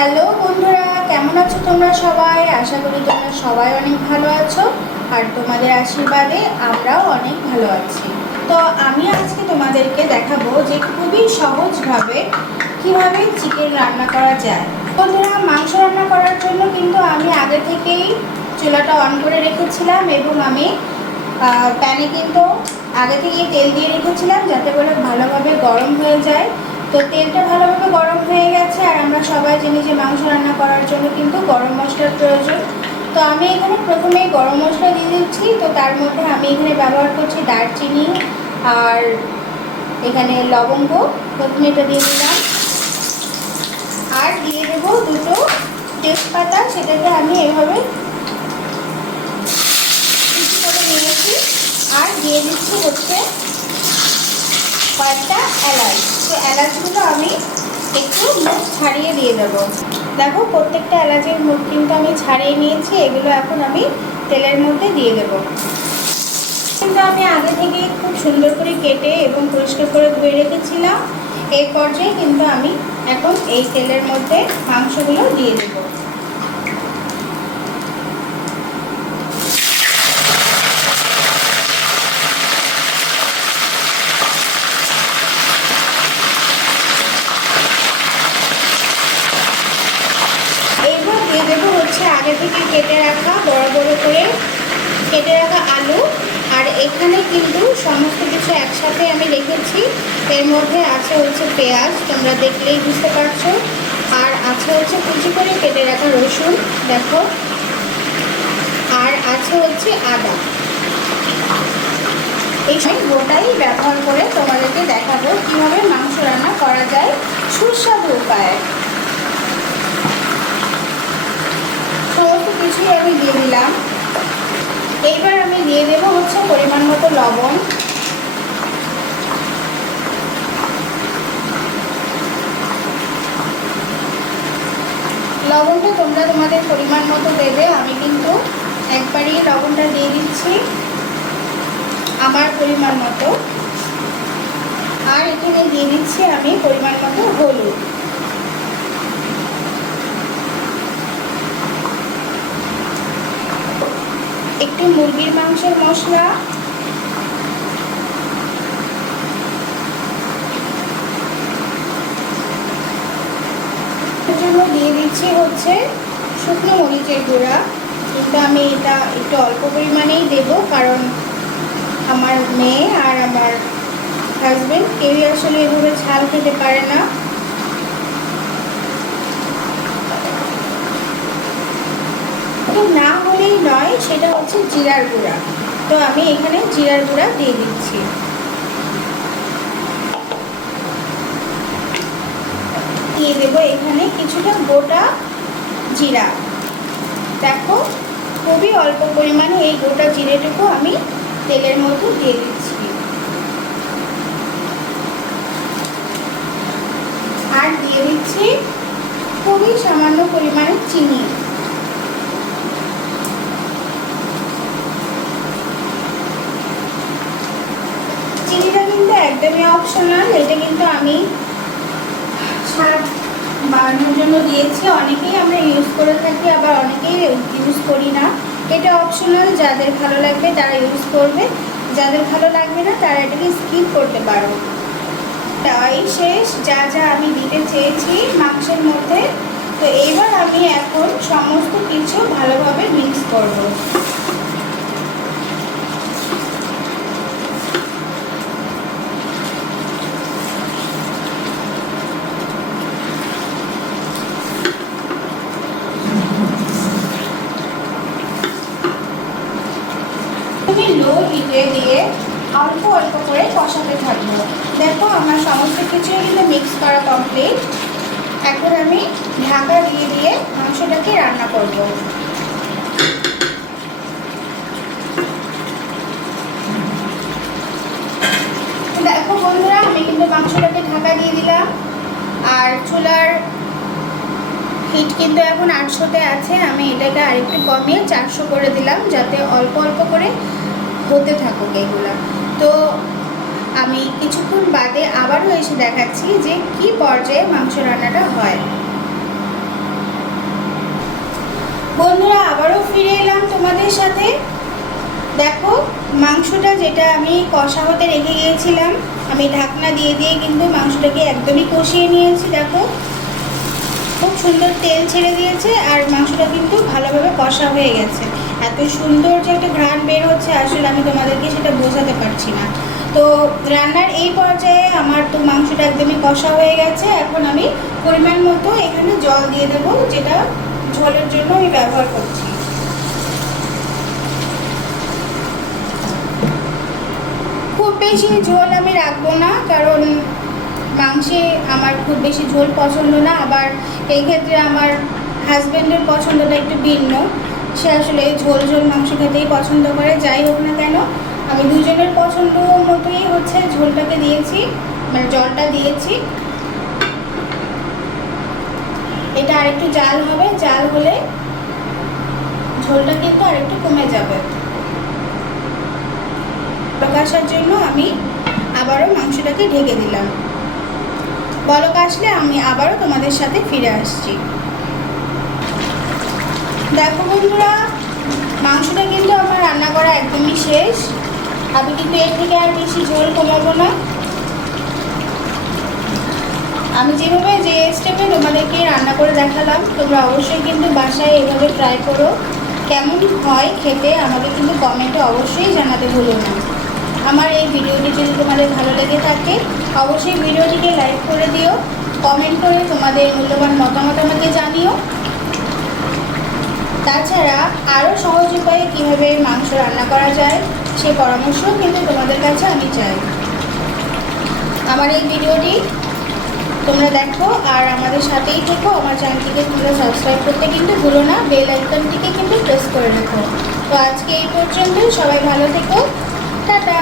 Hello বন্ধুরা, কেমন আছো তোমরা সবাই? আশা করি তোমরা সবাই অনেক ভালো আছো আর তোমাদের আশীর্বাদে আমরাও অনেক ভালো আছি। তো আমি আজকে তোমাদেরকে দেখাবো যে খুবই সহজভাবে কিভাবে চিকেন রান্না করা যায়। বন্ধুরা, মাংস রান্না করার জন্য কিন্তু আমি আগে থেকেই চুলাটা অন করে রেখেছিলাম এবং আমি প্যানে কিন্তু আগে থেকেই তেল দিয়ে রেখেছিলাম যাতে করে ভালোভাবে গরম হয়ে যায়। তো তেলটা ভালোভাবে গরম হয়ে গেছে আর আমরা সবাই জানি যে মাংস রান্না করার জন্য কিন্তু গরম মশলার প্রয়োজন। তো আমি এখানে প্রথমেই গরম মশলা দিয়ে দিচ্ছি। তো তার মধ্যে আমি এখানে ব্যবহার করছি দারচিনি আর এখানে লবঙ্গ, প্রথমে এটা দিয়ে দিলাম। আর দিয়ে দেবো দুটো তেজপাতা, সেটাকে আমি এভাবে করে নিয়েছি। আর দিয়ে দিচ্ছি হচ্ছে কয়েকটা এলাচ। তো এলাচগুলো আমি একটু মুখ ছাড়িয়ে দিয়ে দেবো। দেখো, প্রত্যেকটা এলাচের মুখ কিন্তু আমি ছাড়িয়ে নিয়েছি। এগুলো এখন আমি তেলের মধ্যে দিয়ে দেবো। কিন্তু আমি আগে থেকে খুব সুন্দর করে কেটে এবং পরিষ্কার করে ধুয়ে রেখেছিলাম। এই পর্যায়ে কিন্তু আমি এখন এই তেলের মধ্যে মাংসগুলো দিয়ে দেবো। আগে থেকে কেটে রাখা বড় বড় করে কেটে রাখা আলু। আর এখানে কিন্তু সমস্ত কিছু একসাথে আমি রেখেছি। এর মধ্যে আছে হচ্ছে পেঁয়াজ, তোমরা দেখলেই বুঝতে পারছো। আর আছে হচ্ছে কুচি করে কেটে রাখা রসুন, দেখো। আর আছে হচ্ছে আদা। এই গোটাই ব্যবহার করে তোমাদেরকে দেখাবো কীভাবে মাংস রান্না করা যায় সুস্বাদু উপায়ে। সমস্ত কিছুই আমি দিয়ে দিলাম। এইবার আমি দিয়ে দেবো হচ্ছে পরিমাণ মতো লবণ। লবণটা তোমরা তোমাদের পরিমাণ মতো দেবে। আমি কিন্তু একবারই লবণটা দিয়ে দিচ্ছি আমার পরিমাণ মতো। আর এখানে দিয়ে দিচ্ছি আমি পরিমাণ মতো হলুদ। একটু মুরগির মাংসের মশলা, জন্য দিয়ে দিচ্ছি হচ্ছে শুকনো মরিচের গুঁড়া। কিন্তু আমি এটা একটু অল্প পরিমাণেই দেব, কারণ আমার মেয়ে আর আমার হাজবেন্ড কেউই আসলে এভাবে ঝাল খেতে পারে না। না হলেই নয়, সেটা হচ্ছে জিরার গুঁড়া। তো আমি এখানে জিরার গুঁড়া দিয়ে দিচ্ছি। দিয়ে দেবো এখানে কিছুটা গোটা জিরা। দেখো, খুবই অল্প পরিমাণে এই গোটা জিরেটুকু আমি তেলের মধ্যে দিয়ে দিচ্ছি। আর দিয়ে দিচ্ছি খুবই সামান্য পরিমাণে চিনি। চিনিটা কিন্তু একদমই অপশনাল। এটা কিন্তু আমি স্বাদ বাড়ানোর জন্য দিয়েছি। অনেকেই আমরা ইউজ করে থাকি, আবার অনেকেই ইউজ করি না। এটা অপশনাল, যাদের ভালো লাগবে তারা ইউজ করবে, যাদের ভালো লাগবে না তারা এটাকে স্কিপ করতে পারো। তাই শেষ যা যা আমি দিতে চেয়েছি মাংসের মধ্যে। তো এবার আমি এখন সমস্ত কিছু ভালোভাবে মিক্স করব। লো হিটে দিয়ে অল্প অল্প করে কষাতে থাকবো। দেখো, আমার সমস্ত কিছুই কিন্তু মিক্স করা কমপ্লিট। এখন আমি ঢাকা দিয়ে দিয়ে মাংসটাকে রান্না করব। দেখো বন্ধুরা, আমি কিন্তু মাংসটাকে ঢাকা দিয়ে দিলাম। আর চুলার হিট কিন্তু এখন 800-তে আছে। আমি এটাকে আরেকটু কমিয়ে 400 করে দিলাম, যাতে অল্প অল্প করে হতে থাকুক এগুলা। তো আমি কিছুক্ষণ বাদে আবারও এসে দেখাচ্ছি যে কি পর্যায়ে মাংস রান্নাটা হয়। বন্ধুরা, আবারও ফিরে এলাম তোমাদের সাথে। দেখো, মাংসটা যেটা আমি কষা হতে রেখে গিয়েছিলাম, আমি ঢাকনা দিয়ে দিয়ে কিন্তু মাংসটাকে একদমই কষিয়ে নিয়েছি। দেখো, খুব সুন্দর তেল ছেড়ে দিয়েছে আর মাংসটা কিন্তু ভালোভাবে কষা হয়ে গেছে। এত সুন্দর যে একটা ঘ্রাণ বের হচ্ছে, আসলে আমি তোমাদেরকে সেটা বোঝাতে পারছি না। তো রান্নার এই পর্যায়ে আমার তো মাংসটা একদমই কষা হয়ে গেছে। এখন আমি পরিমাণ মতো এখানে জল দিয়ে দেবো, যেটা ঝোলের জন্য আমি ব্যবহার করছি। খুব বেশি ঝোল আমি রাখবো না, কারণ মাংসে আমার খুব বেশি ঝোল পছন্দ না। আবার এই ক্ষেত্রে আমার হাজব্যান্ডের পছন্দটা একটু ভিন্ন, সে আসলে ঝোল ঝোল মাংস খেতেই পছন্দ করে। যাই হোক না কেন, আমি দুজনের পছন্দ মতোই হচ্ছে ঝোলটাকে দিয়েছি, মানে জলটা দিয়েছি। এটা আরেকটু জাল হবে, জাল হলে ঝোলটা কিন্তু আরেকটু কমে যাবে। আসার জন্য আমি আবারও মাংসটাকে ঢেকে দিলাম। বলক আসলে আমি আবারও তোমাদের সাথে ফিরে আসছি। দেখো বন্ধুরা, মাংসটা কিন্তু আমার রান্না করা একদমই শেষ। আমি কিন্তু এর থেকে আর বেশি ঝোল কমাবো না। আমি যেভাবে যে স্টেপে তোমাদেরকে রান্না করে দেখালাম, তোমরা অবশ্যই কিন্তু বাসায় এভাবে ট্রাই করো। কেমন হয় খেতে আমাকে কিন্তু কমেন্টে অবশ্যই জানাতে ভুলো না। আমার এই ভিডিওটি যদি তোমাদের ভালো লেগে থাকে, অবশ্যই ভিডিওটিকে লাইক করে দিও, কমেন্ট করে তোমাদের মূল্যবান মতামত আমাকে জানিও। তাছাড়া আরও সহজ উপায়ে কীভাবে মাংস রান্না করা যায় সে পরামর্শও কিন্তু তোমাদের কাছে আমি চাই। আমার এই ভিডিওটি তোমরা দেখো আর আমাদের সাথেই থেকো। আমার চ্যানেলটিকে তোমরা সাবস্ক্রাইব করতে কিন্তু ভুলো না, বেল আইকনটিকে কিন্তু প্রেস করে রেখো। তো আজকে এই পর্যন্ত, সবাই ভালো থেকো, টাটা।